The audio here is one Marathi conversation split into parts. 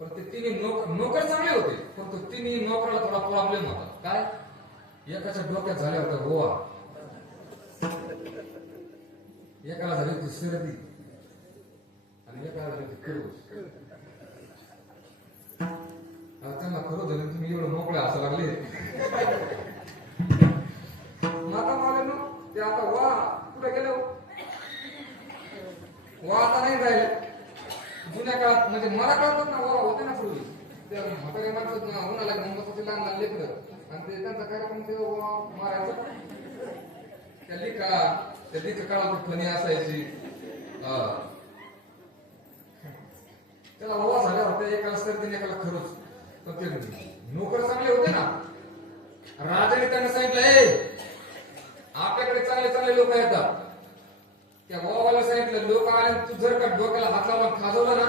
पण ते तिन्ही नोकर चांगले होते, पण तो तिन्ही नोकराला थोडा प्रॉब्लेम होता. काय? एकाच्या डोक्यात झाल्या होत्या गोवा, एकाला झाली होती सर्दी आणि एकाला झाली होती खरबूज. त्यांना खरं झालं, तुम्ही एवढं मोकळे असं लागले. माता मागेल ते आता वा कुठे गेलो, वा आता नाही राहिले. जुन्या काळात म्हणजे मला कळतात ना, वा होते ना पूर्वी. त्या म्हातारे माणसं उन्हाला मुंबईसाठी लहान लहान लेकरं आणि ते त्यांचा कार्यक्रम ते मारायचं. त्या लिका काळात फणी असायची. त्याला हवा झाल्या होत्या, एकाला सर्दीने एकाला खरंच. पण ते नोकर चांगले होते ना, राजाने त्यांना सांगितलं, आपल्याकडे चांगले चांगले लोक येतात. त्या वावाला सांगितलं, लोक आले तू जर का डोक्याला हात लावला खाजवला ना,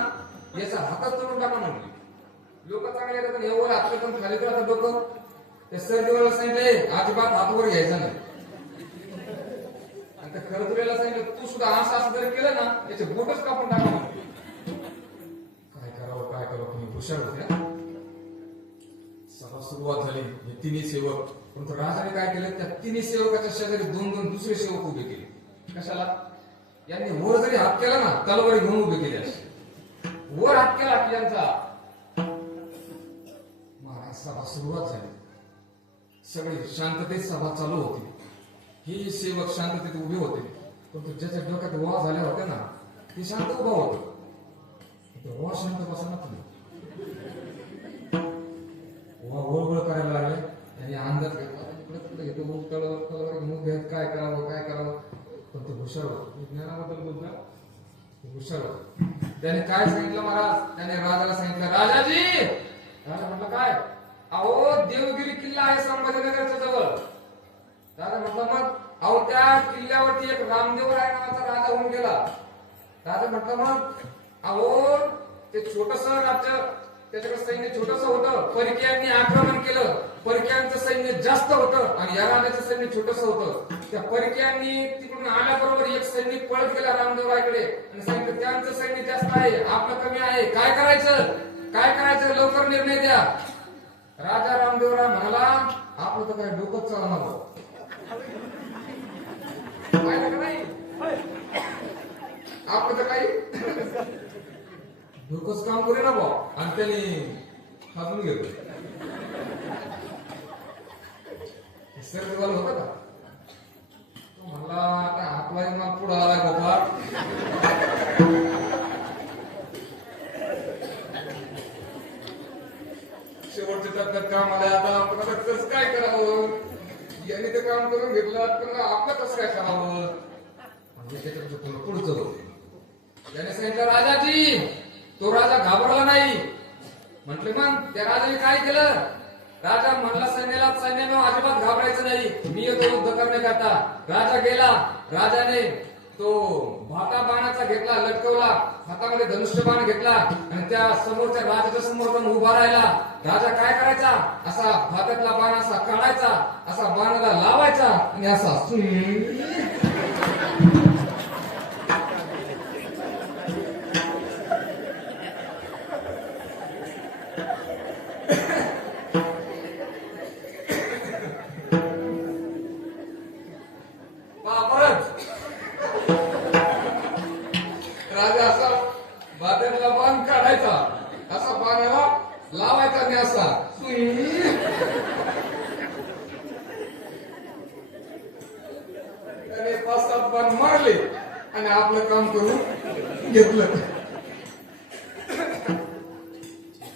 याचा हातात तोडून टाका म्हणले. लोक चांगले येतात, एवढं हातलं पण खाली तर डोकं. त्या सर्दीवाला सांगितले, अजिबात हातवर घ्यायचा नाही. आणि त्या खरजुऱ्याला सांगितलं, तू सुद्धा असं असं जर केलं ना, याचे बोटच कापून टाका म्हणले. काय करावं तुम्ही हुशार होते. सभा सुरुवात झाली. हे तिन्ही सेवक, परंतु राजाने काय केलं, त्या तिन्ही सेवकाच्या शेजारी दोन दोन दुसरे सेवक उभे केले. कशाला? यांनी वर जरी हात केला ना, तलवारी घेऊन उभे केले. असे वर हात केला की यांचा महाराज. सभा सुरुवात झाली. सगळी शांततेत सभा चालू होती. हे सेवक शांततेत उभे होते, परंतु ज्याच्या डोक्यात वा झाल्या होत्या ना, ते शांत उभा होते. वा शांत बसा ना, वळवळ करायला लागले. आणि अंदाज घेतला, इकडे घेतो मुख घेत, काय करावं. पण तो हुशार होतो. ज्ञानाबद्दल बोलला हुशार होतो. त्याने काय सांगितलं महाराज, त्याने राजाला सांगितलं, राजाजी. राजा म्हटलं काय? अहो देवगिरी किल्ला आहे संभाजीनगरच्या जवळ. राजा म्हटलं मग? अहो त्या किल्ल्यावरती एक रामदेवराय नावाचा राजा होऊन गेला. राजा म्हटलं मग? अहो ते छोटस राज्य, त्याच्याकडे सैन्य छोटस होतं. परकीयांनी आक्रमण केलं. परकीयांचं सैन्य जास्त होतं आणि या राजाचं सैन्य छोटस होतं. त्या परकीयांनी तिकडून आल्याबरोबर एक सैनिक पळत गेला रामदेवरायकडे आणि सांगितलं, त्यांचं सैन्य जास्त आहे, आपलं कमी आहे, काय करायचं लवकर निर्णय द्या. राजा रामदेवराय म्हणाला, आपलं तर काय डोकंच चालणार पाहिलं का नाही, आपलं तर काही डोकंच काम करू ना भाऊ. आणि त्यांनी हातून घेतलं. सर्दीवाला होता का? तो म्हणला, आता आपला मग पुढे आला गोपाळ. शेवटच्या टप्प्यात काम आलंय. आता आपण कसं काय करावं? याने ते काम करून घेतलं, पण आपलं कसं काय करावं? म्हणजे त्याच्यापेक्षा थोडं पुढचं होतं. त्याने सांगितलं, राजाजी. तो राजा घाबरला नाही. म्हटले मग त्या राजाने काय केलं? राजा म्हणला सैन्यानं अजिबात घाबरायचं नाही, मी येतो युद्ध करण्याकरता. राजा गेला. राजाने तो भाता बाणाचा घेतला, लटकवला, हातामध्ये धनुष्य बाण घेतला आणि त्या समोरच्या राजाच्या समोर जाऊन उभा राहिला. राजा काय करायचा? असा भातातला बाण असा काढायचा, असा बाणाला लावायचा आणि असा राजा असा भात्यातला बाण काढायचा, असा बाणाला लावायचा आणि असा त्याने 5-7 बाण मारले आणि आपलं काम करून घेतलं.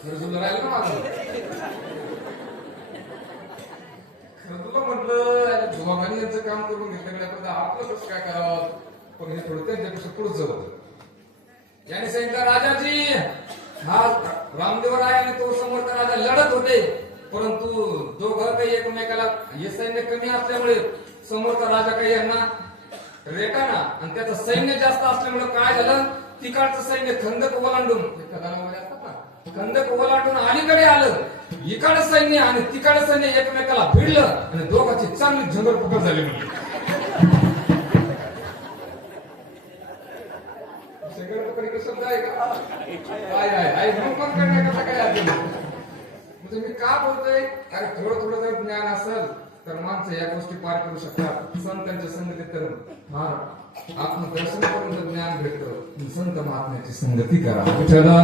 खरजुला राहिलं ना माझं. खरजुला म्हटलं, झोमानी यांचं काम करून घेतलं, आपलं कसं काय करावं? पण हे थोडं त्यांच्यापेक्षा पुढचं होतं. याने सांगितलं, राजाजी. हा रामदेवराय आणि तो समोरचा राजा लढत होते, परंतु दोघं काही एकमेकाला, हे सैन्य कमी असल्यामुळे समोरचा राजा काही यांना रेटाना आणि त्याचं सैन्य जास्त असल्यामुळे काय झालं, तिकडचं सैन्य खंदक ओलांडून, खंदक ओलांडून अलीकडे आलं. इकडं सैन्य आणि तिकडं सैन्य एकमेकाला भिडलं आणि दोघांची चांगली झगडपकड झाली. म्हणजे शब्द आहे का? काय आहे म्हणून पण करण्याकरता म्हणजे मी का बोलतोय, अरे थोडं थोडं जर ज्ञान असेल तर माणसं या गोष्टी पार करू शकतात. संतांच्या संगतीत तर फार आत्मदर्शन करून जर ज्ञान भेटतं, संत महात्म्याची संगती करा. विठ्ठला